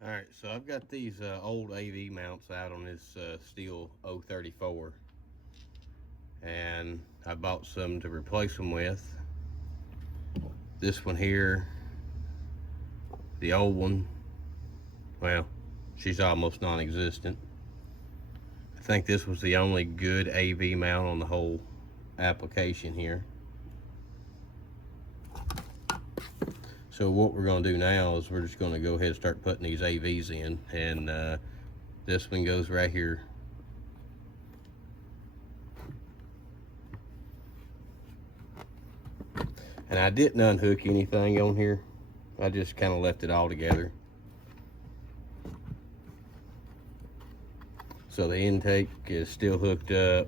All right, so I've got these old AV mounts out on this Stihl 034, and I bought some to replace them with. This one here, the old one, well, she's almost non-existent. I think this was the only good AV mount on the whole application here. So what we're going to do now is we're just going to go ahead and start putting these AVs in, and this one goes right here. And I didn't unhook anything on here. I just kind of left it all together. So the intake is still hooked up.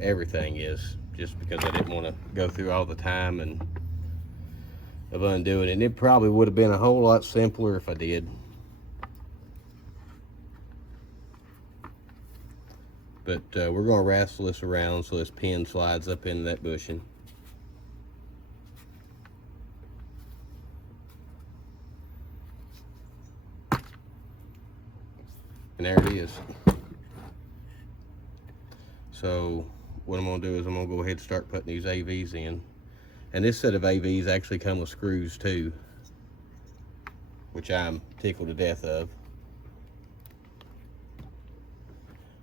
Everything is, just because I didn't want to go through all the time and of undoing it. And it probably would have been a whole lot simpler if I did. But we're going to wrestle this around so this pin slides up into that bushing. And there it is. So what I'm going to do is I'm going to go ahead and start putting these AVs in. And this set of AVs actually come with screws too, which I'm tickled to death of.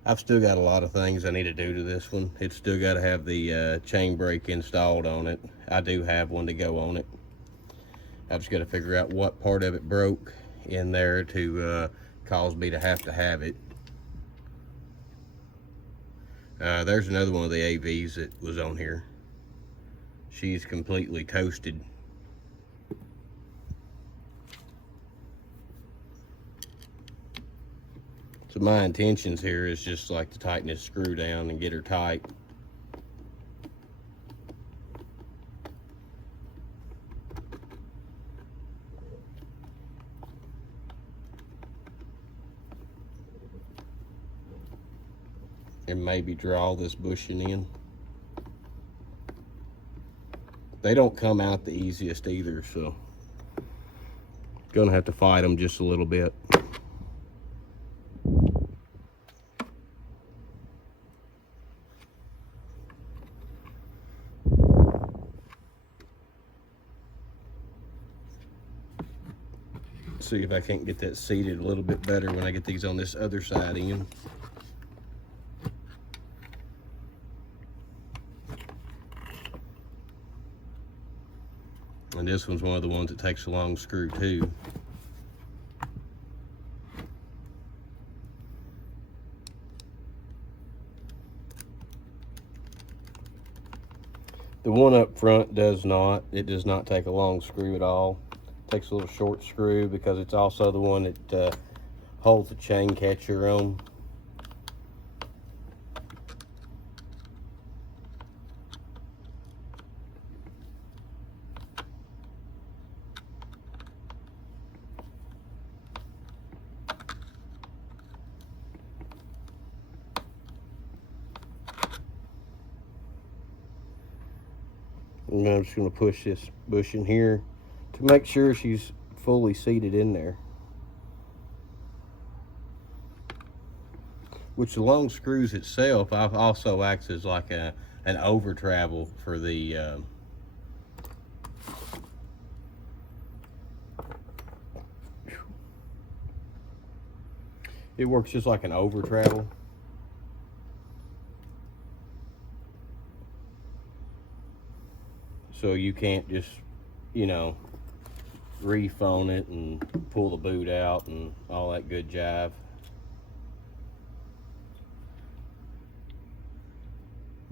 I've still got a lot of things I need to do to this one. It's still got to have the chain brake installed on it. I do have one to go on it. I've just got to figure out what part of it broke in there to cause me to have it. There's another one of the AVs that was on here. She's completely toasted. So my intentions here is just like to tighten this screw down and get her tight. And maybe draw this bushing in. They don't come out the easiest either, so gonna have to fight them just a little bit. See if I can't get that seated a little bit better when I get these on this other side in. And this one's one of the ones that takes a long screw too. The one up front does not. It does not take a long screw at all. It takes a little short screw because it's also the one that holds the chain catcher on. And I'm just going to push this bush in here to make sure she's fully seated in there. Which the long screws itself also acts as like an over travel for the it works just like an over travel. So you can't just, you know, rephone it and pull the boot out and all that good jive.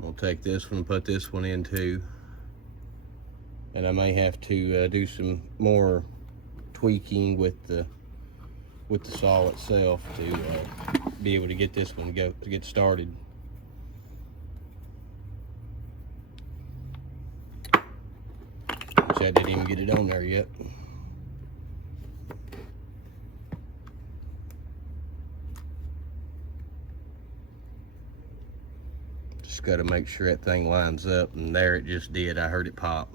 I'll take this one and put this one in too. And I may have to do some more tweaking with the saw itself to be able to get this one to get started. Which I didn't even get it on there yet. Just got to make sure that thing lines up, and there it just did. I heard it pop.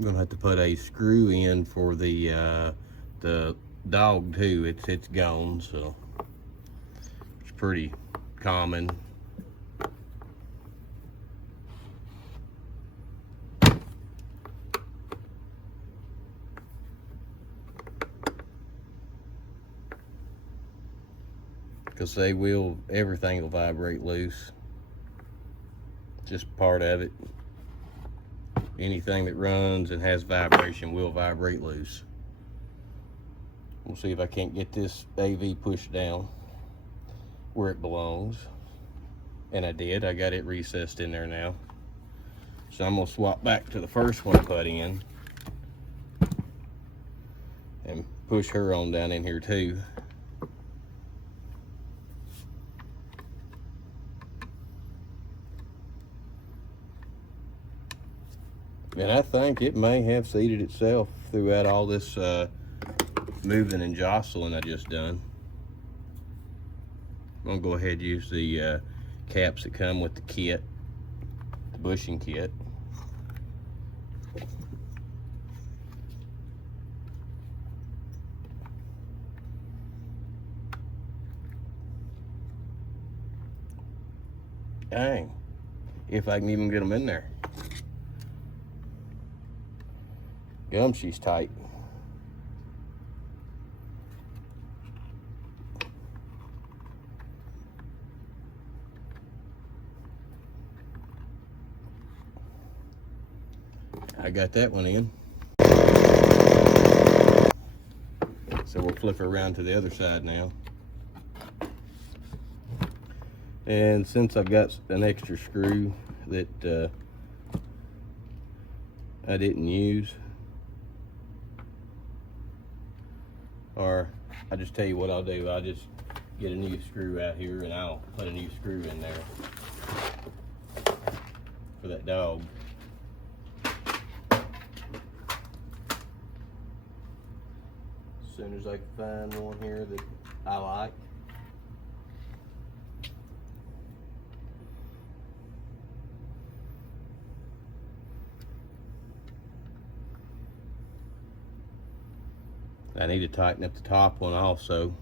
I'm gonna have to put a screw in for the dog too. It's gone, so it's pretty common. Because everything will vibrate loose. Just part of it. Anything that runs and has vibration will vibrate loose. We'll see if I can't get this AV pushed down where it belongs. And I did. I got it recessed in there now. So I'm going to swap back to the first one I put in and push her on down in here too. And I think it may have seated itself throughout all this moving and jostling I just done. I'm gonna go ahead and use the caps that come with the kit, the bushing kit. Dang, if I can even get them in there. She's tight. I got that one in. So we'll flip her around to the other side now. And since I've got an extra screw that I didn't use, or I just tell you what I'll do, I'll just get a new screw out here and I'll put a new screw in there for that dog. As soon as I can find one here that I like. I need to tighten up the top one also.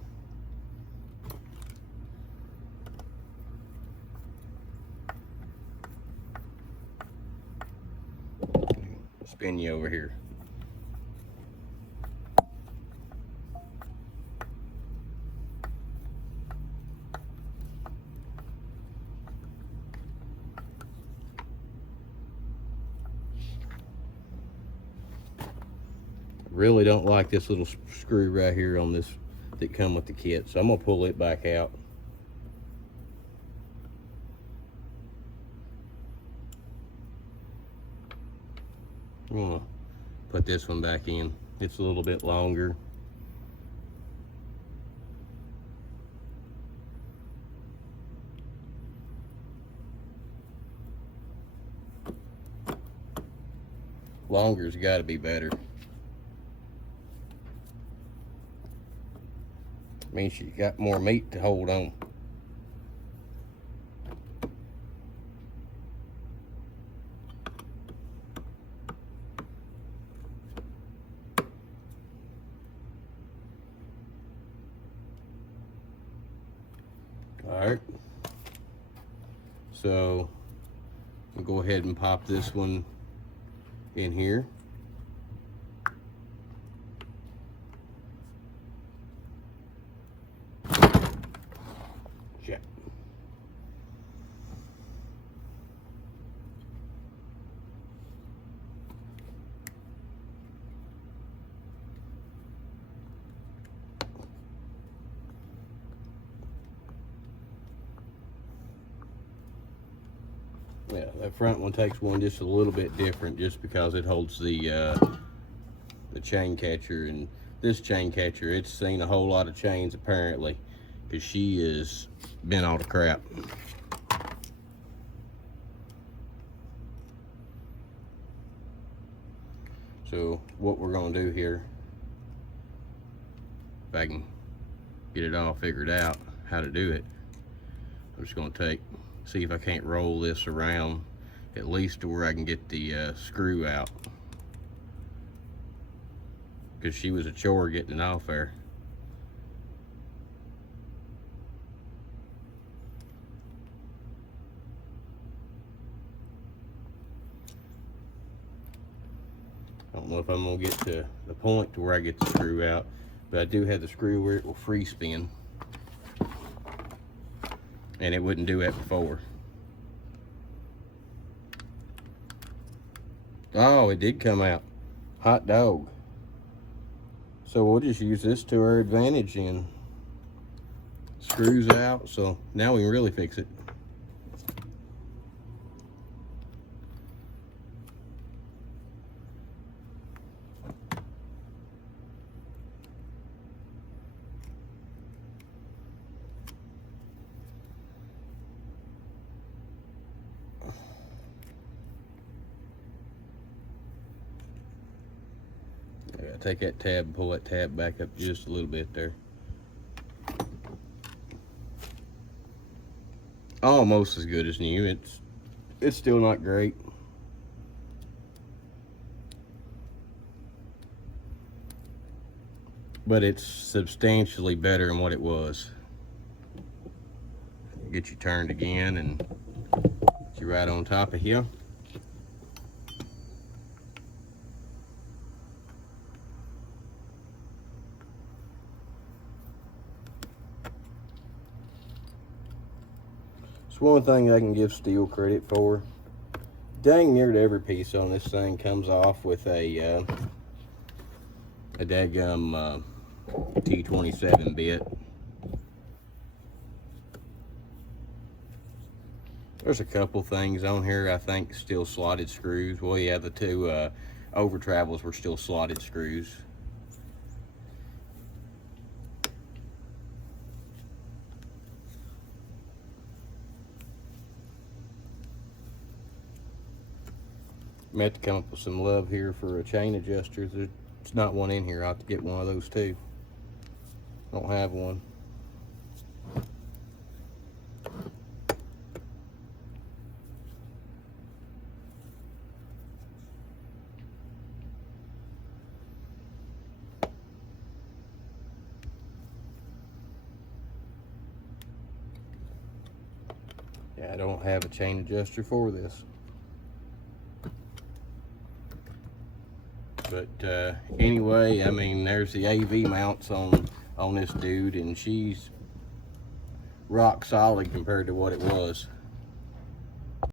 Spin you over here. Really don't like this little screw right here on this that come with the kit, so I'm gonna pull it back out. I'm gonna put this one back in. It's a little bit longer. Longer's got to be better. Means you got more meat to hold on. Alright, so I'll go ahead and pop this one in here. Check. Yeah, that front one takes one just a little bit different, just because it holds the chain catcher. And this chain catcher, it's seen a whole lot of chains apparently, because she has been all the crap. So what we're gonna do here, if I can get it all figured out how to do it, I'm just gonna see if I can't roll this around at least to where I can get the screw out. because she was a chore getting it off there. I don't know if I'm gonna get to the point to where I get the screw out, but I do have the screw where it will free spin, and it wouldn't do that before. Oh, it did come out. Hot dog. So we'll just use this to our advantage and screws out, so now we can really fix it. I gotta take that tab and pull that tab back up just a little bit there. Almost as good as new. It's still not great. But it's substantially better than what it was. Get you turned again and get you right on top of here. It's one thing I can give Stihl credit for. Dang near every piece on this thing comes off with a dadgum T27 bit. There's a couple things on here I think still slotted screws. Well, yeah, the two over travels were still slotted screws. I have to come up with some love here for a chain adjuster. There's not one in here. I'll have to get one of those too. I don't have one. Yeah, I don't have a chain adjuster for this. But anyway, I mean, there's the AV mounts on this dude, and she's rock solid compared to what it was.